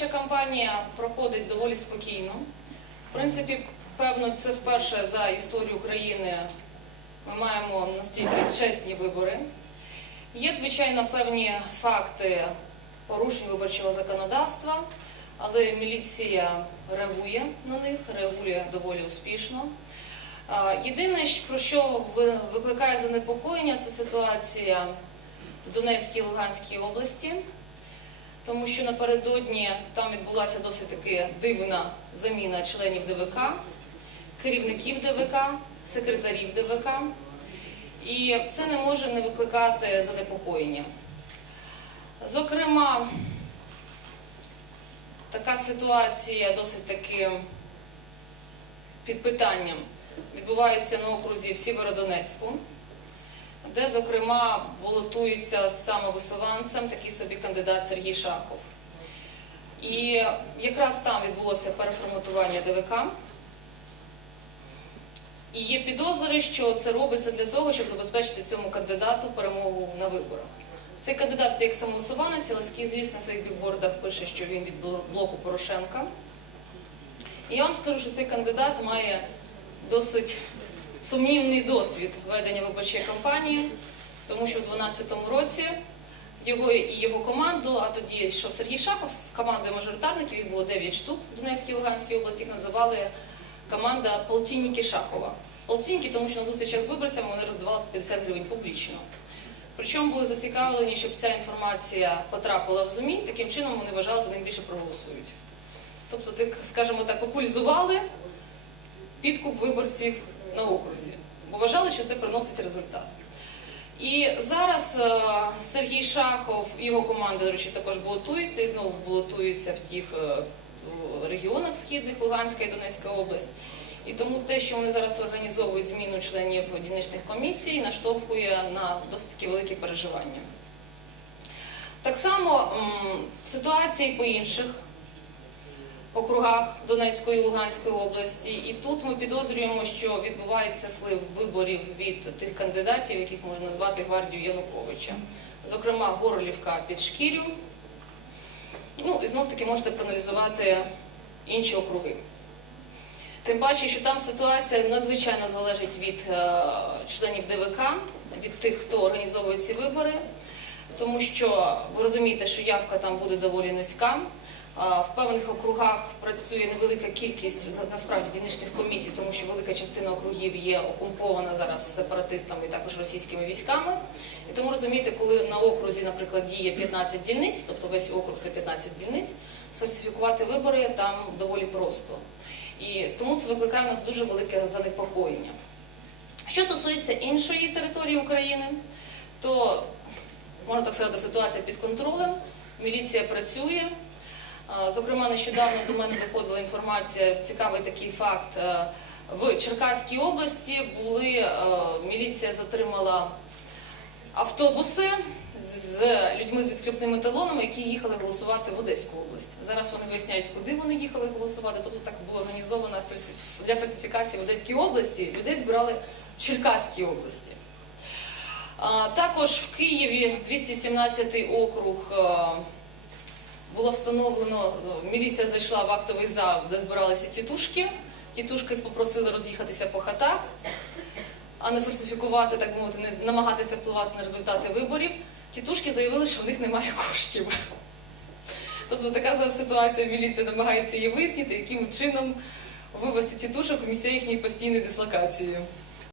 виборча кампанія проходить доволі спокійно. В принципі, певно, це вперше за історію України ми маємо настільки чесні вибори. Є, звичайно, певні факти порушень виборчого законодавства, але міліція реагує на них, реагує доволі успішно. Єдине, про що викликає занепокоєння, це ситуація в Донецькій і Луганській області, тому що напередодні там відбулася досить таки дивна заміна членів ДВК, керівників ДВК, секретарів ДВК. І це не може не викликати занепокоєння. Зокрема, така ситуація досить таки під питанням відбувається на окрузі в Сєвєродонецьку, де, зокрема, балотується самовисуванцем такий собі кандидат Сергій Шахов. І якраз там відбулося переформатування ДВК. І є підозри, що це робиться для того, щоб забезпечити цьому кандидату перемогу на виборах. Цей кандидат як самовисуванець, але зліс на своїх бікбордах пише, що він від блоку Порошенка. І я вам скажу, що цей кандидат має досить сумнівний досвід ведення виборчої кампанії, тому що у 2012 році його і його команду, а тоді йшов Сергій Шахов з командою мажоритарників, їх було 9 штук в Донецькій і Луганській області, їх називали команда Полтинники Шахова. Полтинники, тому що на зустрічах з виборцями вони роздавали по 50 гривень публічно. Причому були зацікавлені, щоб ця інформація потрапила в ЗМІ, таким чином вони вважали, за них більше проголосують. Тобто, так, скажімо так, популяризували підкуп виборців на окрузі, бо вважали, що це приносить результат. І зараз е, Сергій Шахов і його команда, до речі, також балотуються і знову балотуються в тих е, регіонах східних Луганська і Донецька область. І тому те, що вони зараз організовують зміну членів дільничних комісій, наштовхує на досить таки великі переживання. Так само ситуація і по інших округах Донецької і Луганської області. І тут ми підозрюємо, що відбувається слив виборів від тих кандидатів, яких можна назвати гвардію Януковича. Зокрема, Горлівка під Шкірю. Ну і знов таки можете проаналізувати інші округи. Тим паче, що там ситуація надзвичайно залежить від е, членів ДВК, від тих, хто організовує ці вибори, тому що ви розумієте, що явка там буде доволі низька. В певних округах працює невелика кількість насправді дільничних комісій, тому що велика частина округів є окупована зараз сепаратистами і також російськими військами. І тому розумієте, коли на окрузі, наприклад, діє 15 дільниць, тобто весь округ це 15 дільниць, сфальсифікувати вибори там доволі просто. І тому це викликає в нас дуже велике занепокоєння. Що стосується іншої території України, то можна так сказати, ситуація під контролем, міліція працює. Зокрема, нещодавно до мене доходила інформація, цікавий такий факт. Е, В Черкаській області були, е, міліція затримала автобуси з- людьми з відкріпними талонами, які їхали голосувати в Одеську область. Зараз вони виясняють, куди вони їхали голосувати. Тобто так було організовано для фальсифікації в Одеській області. Людей збирали в Черкаській області. Також в Києві 217 округ е, було встановлено, е, міліція зайшла в актовий зал, де збиралися тітушки. Тітушки попросили роз'їхатися по хатах, а не фальсифікувати, так мовити, не намагатися впливати на результати виборів. Тітушки заявили, що в них немає коштів. Тобто така зараз ситуація, міліція намагається її вияснити, яким чином вивести тітушок у місця їхньої постійної дислокації.